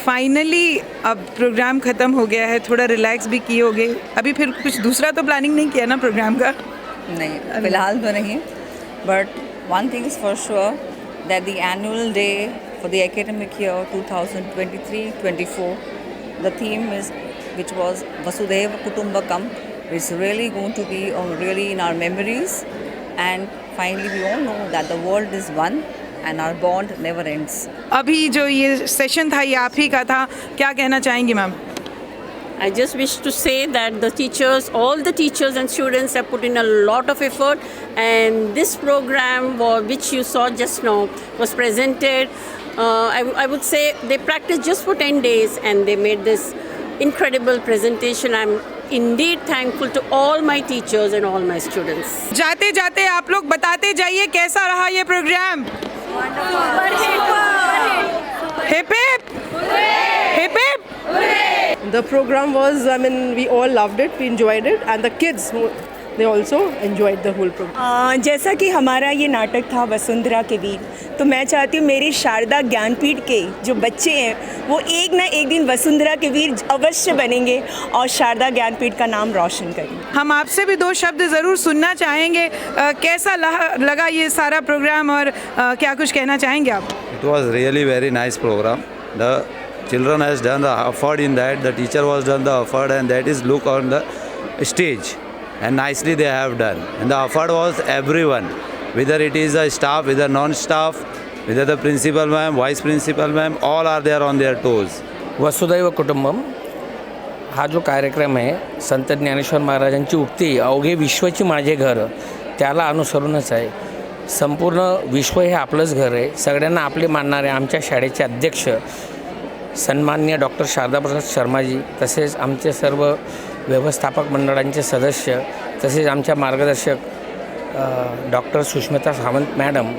फाइनली अब प्रोग्राम ख़त्म हो गया है, थोड़ा रिलैक्स भी किए होगे, अभी फिर कुछ दूसरा तो प्लानिंग नहीं किया ना प्रोग्राम का? नहीं, फिलहाल तो नहीं, but one thing is for sure that the annual day for the academic year 2023-24, the theme is which was Vasudhaiva Kutumbakam, is really going to be really in our memories, and finally we all know that the world is one and our bond never ends. अभी जो ये सेशन था ये आप ही का था, क्या कहना चाहेंगी ma'am? I just wish to say that the teachers, all the teachers and students have put in a lot of effort, and this program which you saw just now was presented. I would say they practiced just for 10 days and they made this incredible presentation. I'm indeed thankful to all my teachers and all my students. जाते जाते आप लोग बताते जाइए कैसा रहा ये programme? Hip hip! Hip hip! The program was, I mean, we all loved it, we enjoyed it, and the kids, they also enjoyed the whole program. जैसा कि हमारा ये नाटक था वसुंधरा के वीर, तो मैं चाहती हूँ मेरे शारदा ज्ञानपीठ के जो बच्चे हैं वो एक ना एक दिन वसुंधरा के वीर अवश्य बनेंगे और शारदा ज्ञानपीठ का नाम रोशन करेंगे। हम आपसे भी 2 शब्द ज़रूर सुनना चाहेंगे, कैसा लगा ये सारा प्रोग्राम और क्या कुछ कहना चाहेंगे आप? It was really very nice program. The children has done the effort in that, the teacher was done the effort, and that is look on the stage, and nicely they have done. And the effort was everyone, whether it is a staff, whether non-staff, whether the principal ma'am, vice principal ma'am, all are there on their toes. वसुधैव कुटुंबम हा जो कार्यक्रम आहे, संत ज्ञानेश्वर महाराजांची उक्ती अवघे विश्वची माझे घर, त्याला अनुसरूनच आहे. संपूर्ण विश्व हे आपलंच घर आहे. सगळ्यांना आपले मानणारे आमच्या शाळेचे अध्यक्ष सन्माननीय डॉक्टर शारदाप्रसाद शर्माजी, तसेच आमचे सर्व व्यवस्थापक मंडळांचे सदस्य, तसेच आमच्या मार्गदर्शक डॉक्टर सुष्मिता सावंत मॅडम,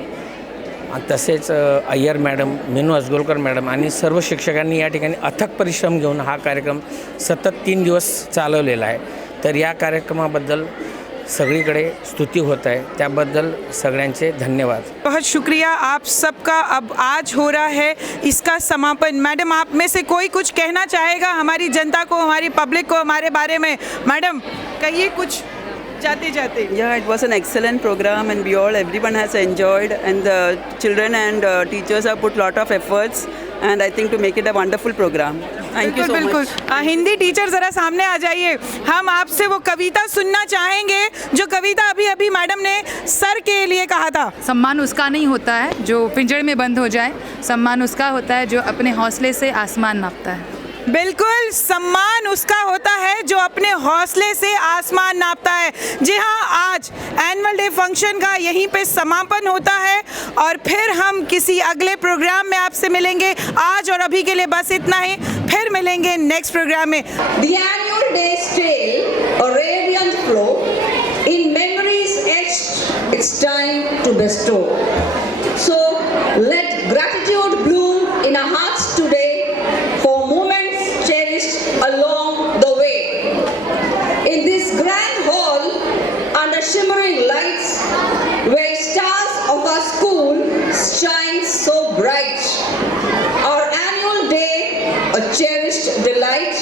तसेच अय्यर मॅडम, मीनू असगोलकर मॅडम आणि सर्व शिक्षकांनी या ठिकाणी अथक परिश्रम घेऊन हा कार्यक्रम सतत 3 दिवस चालवलेला आहे. तर या कार्यक्रमाबद्दल सगळीकडे स्तुती होत आहे, त्याबद्दल सगळ्यांचे धन्यवाद. बहुत शुक्रिया आप सबका. अब आज हो रहा है इसका समापन. मैडम, आप में से कोई कुछ कहना चाहेगा हमारी जनता को, हमारी पब्लिक को हमारे बारे में? मैडम, कहिए कुछ जाते जाते. Yeah, it was an excellent program and everyone has enjoyed, and the children and teachers have put lot of efforts, and I think to make it a wonderful program. Thank you so much. बिल्कुल. हिंदी टीचर ज़रा सामने आ जाइए. हम आपसे वो कविता सुनना चाहेंगे जो कविता अभी अभी मैडम ने सर के लिए कहा था. सम्मान उसका नहीं होता है जो पिंजरे में बंद हो जाए, सम्मान उसका होता है जो अपने हौसले से आसमान नापता है. बिल्कुल, सम्मान उसका होता है जो अपने हौसले से आसमान नापता है। जी हाँ, आज एनुअल डे फंक्शन का यहीं पे समापन होता है और फिर हम किसी अगले प्रोग्राम में आपसे मिलेंगे। आज और अभी के लिए बस इतना ही, फिर मिलेंगे नेक्स्ट प्रोग्राम में। The annual day's tale, a radiant flow, in memories etched, it's time to bestow. So let gratitude bloom in our hearts today for moments cherished along the way. In this grand hall, under shimmering lights, where stars of our school shine so bright, our annual day, a cherished delight,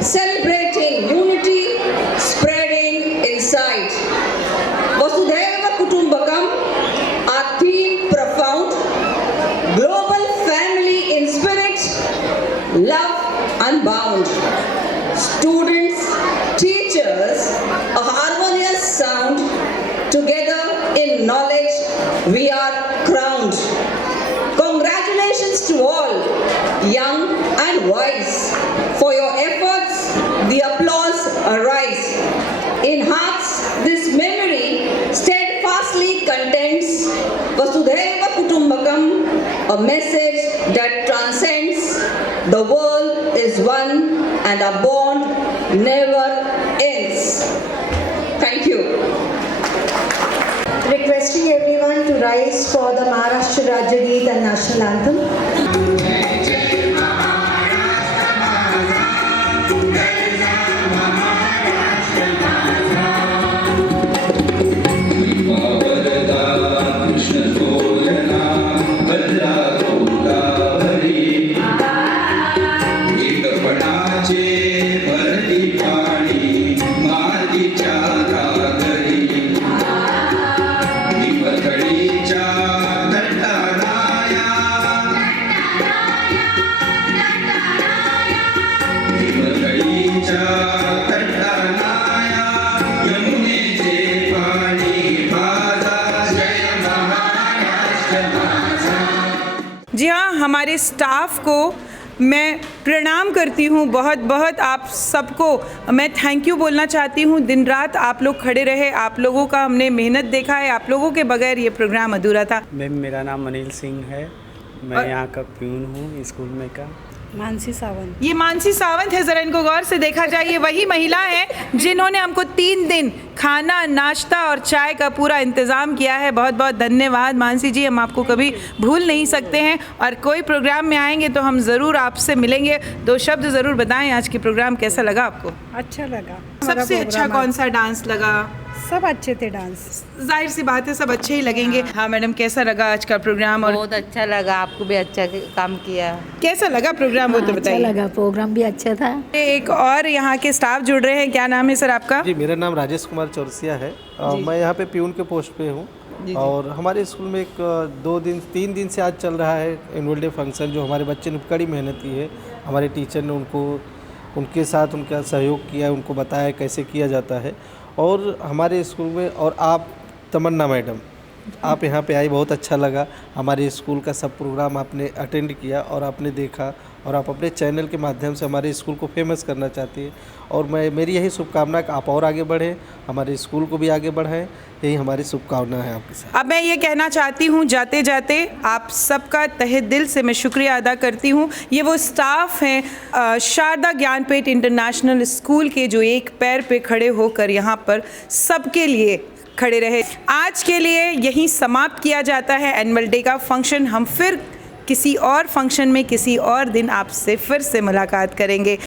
celebrating unity, spreading insight. Vasudhaiva Kutumbakam, our theme profound, global family in spirit, love unbound. Students, teachers, a harmonious sound, together in knowledge we are crowned. Congratulations to all, young and wise, for your efforts the applause arise. In hearts this memory steadfastly contends, Vasudhaiva Kutumbakam, a message that transcends. The world is one and our bond never ends. Thank you. Requesting everyone to rise for the Maharashtra Rajya Geet and National Anthem. जी हाँ, हमारे स्टाफ को मैं प्रणाम करती हूँ बहुत बहुत। आप सबको मैं थैंक यू बोलना चाहती हूँ। दिन रात आप लोग खड़े रहे, आप लोगों का हमने मेहनत देखा है, आप लोगों के बगैर ये प्रोग्राम अधूरा था। मैम, मेरा नाम अनिल सिंह है, मैं यहाँ का प्यून हूँ स्कूल में का। मानसी सावंत। ये मानसी सावंत है, ज़रा इनको गौर से देखा जाए। ये वही महिला है जिन्होंने हमको 3 दिन खाना, नाश्ता और चाय का पूरा इंतज़ाम किया है। बहुत बहुत धन्यवाद मानसी जी, हम आपको कभी भूल नहीं सकते हैं और कोई प्रोग्राम में आएंगे तो हम ज़रूर आपसे मिलेंगे। 2 शब्द ज़रूर बताएं, आज की प्रोग्राम कैसा लगा आपको? अच्छा लगा। सबसे अच्छा कौन सा डांस लगा? सब अच्छे थे डांस। जाहिर सी बात है, सब अच्छे ही लगेंगे। हाँ मैडम, कैसा लगा आज का प्रोग्राम? और बहुत अच्छा लगा, आपको भी अच्छा काम किया। कैसा लगा प्रोग्राम वो तो बताइए। अच्छा लगा, प्रोग्राम भी अच्छा था। एक और यहाँ के स्टाफ जुड़ रहे हैं, क्या नाम है सर आपका? जी, मेरा नाम राजेश कुमार चौरसिया है। मैं यहाँ पे प्यून के पोस्ट पे हूँ और हमारे स्कूल में एक 3 दिन से आज चल रहा है एनुअल डे फंक्शन, जो हमारे बच्चे ने कड़ी मेहनत की है। हमारे टीचर ने उनके साथ उनका सहयोग किया, उनको बताया कैसे किया जाता है। और हमारे स्कूल में, और आप तमन्ना मैडम, आप यहाँ पे आई, बहुत अच्छा लगा। हमारे स्कूल का सब प्रोग्राम आपने अटेंड किया और आपने देखा और आप अपने चैनल के माध्यम से हमारे स्कूल को फेमस करना चाहती है। और मेरी यही शुभकामना कि आप और आगे बढ़ें, हमारे स्कूल को भी आगे बढ़ाएं, यही हमारी शुभकामना है आपके साथ। अब मैं ये कहना चाहती हूँ जाते जाते आप सबका तहे दिल से मैं शुक्रिया अदा करती हूँ। ये वो स्टाफ हैं शारदा ज्ञानपीठ इंटरनेशनल स्कूल के, जो एक पैर पे खड़े होकर यहाँ पर सबके लिए खड़े रहे। आज के लिए यहीं समाप्त किया जाता है एनुअल डे का फंक्शन। हम फिर किसी और फंक्शन में किसी और दिन आपसे फिर से मुलाकात करेंगे।